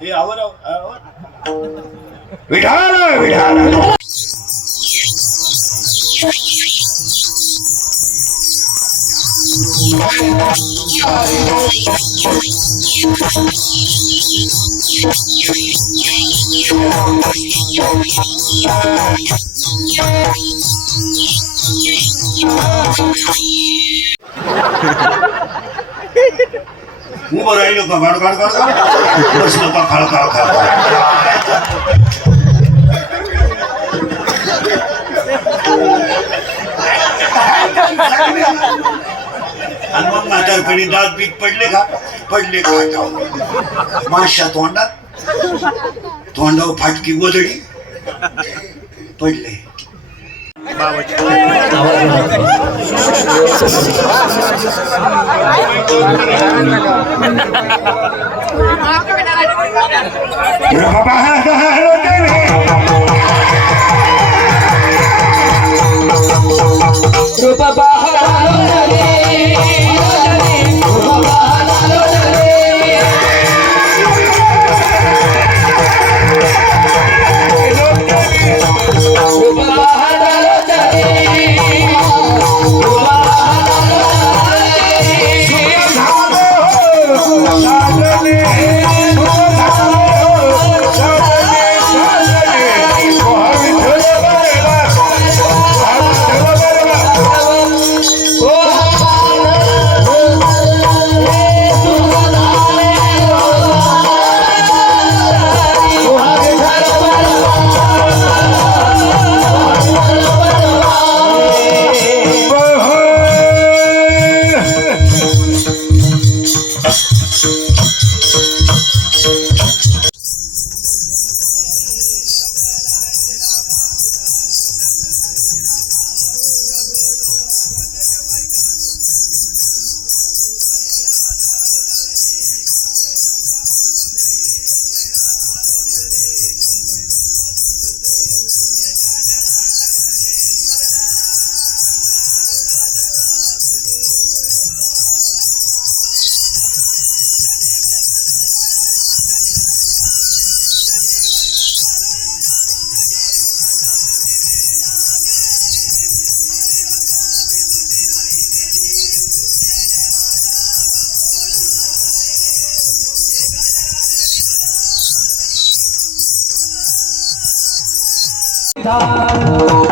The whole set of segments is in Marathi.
हे आवर विठाला विठाला उभं राहिलो का गाड गाड गाड बसलो का खाळ खाळ खाळ आणि मग म्हातारपणी दात बीत पडले का माशा तोंडात तोंडावर फाटकी गोधडी पडले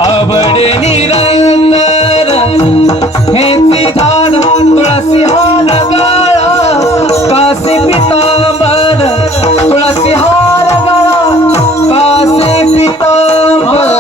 आवड निरंतर हेची धाड तुळसी हार गळा काशी पितांबर तुळसी हार गळा काशी पितांबर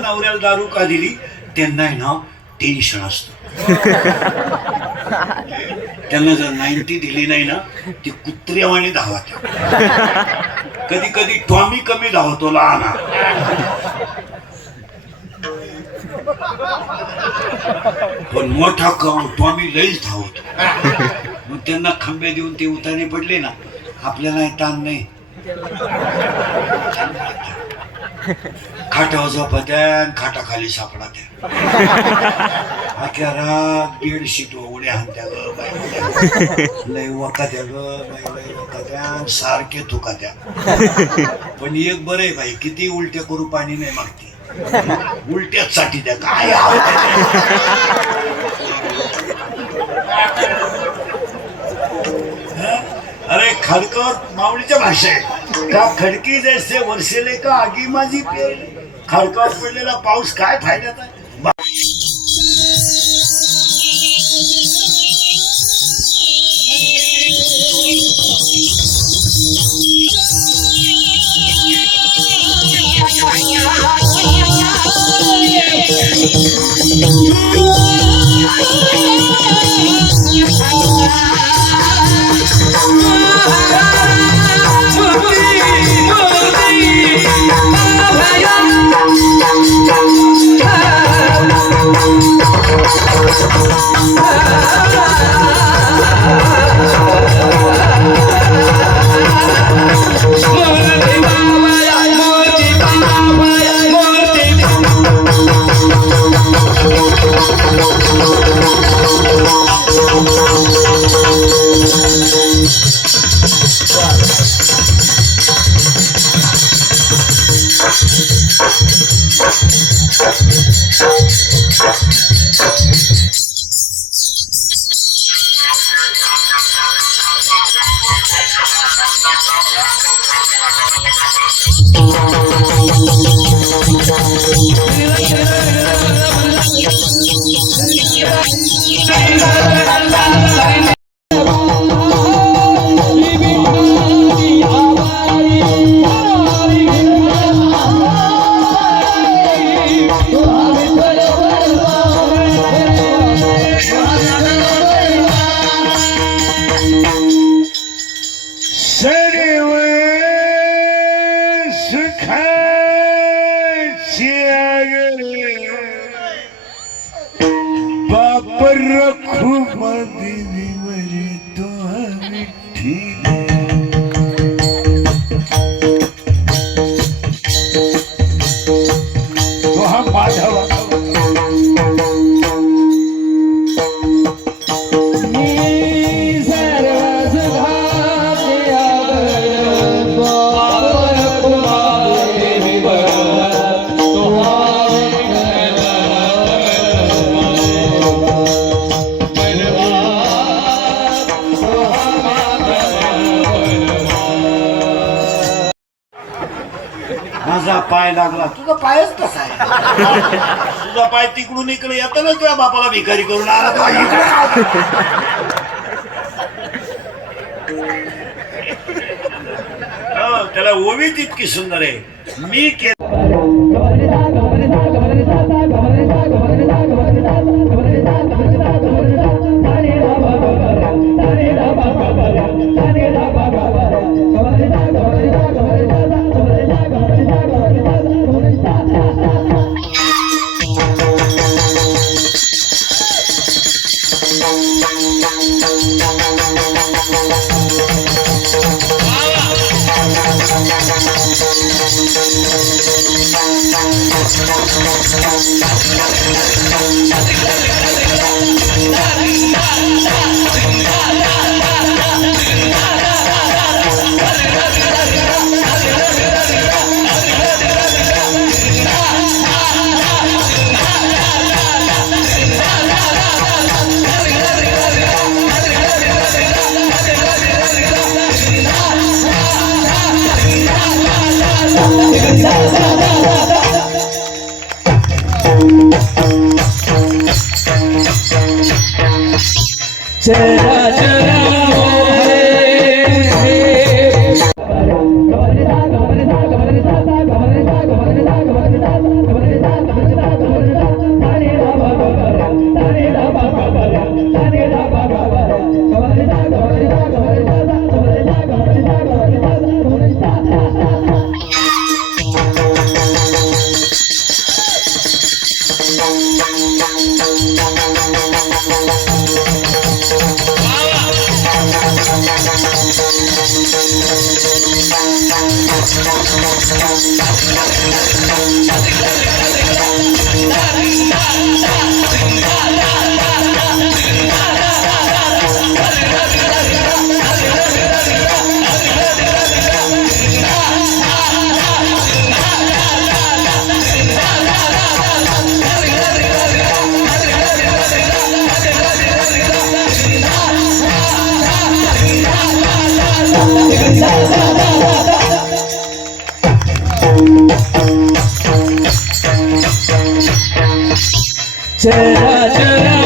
नवऱ्याला दारू का दिली त्यांना आहे ना टेन्शन असतं त्यांना जर 90 दिली नाही ना ती कुत्र्यावाने धावत कधी कधी टॉमी कमी धावतो लहान पण मोठा टॉमी लईच धावतो मग त्यांना खंबे देऊन ते उतारे पडले ना आपल्याला ताण नाही खाटावर झोपत्या खाटाखाली सापडा त्या अख्या रात बेडशीट उड्या हाणत्या ग बाई लय वकात्या ग बाई लय वकात्या सारखे थुकात्या पण एक बरं आहे बाई किती उलट्या करू पाणी नाही मागते उलट्याच साठी द्या काय अरे खडकर माऊलीच्या भाषा आहे का खडकी जैसे वर्षेले का आगी माझी खडकावर पडलेला पाऊस काय फायद्याचा आहे माझा पाय लागला तुझा पायच कसा आहे तुझा पाय तिकडून इकडे येतो ना तुझ्या बापाला भिकारी करून आला तो त्याला ओवीच इतकी सुंदर आहे मी चरा चरा Thank you. जया जया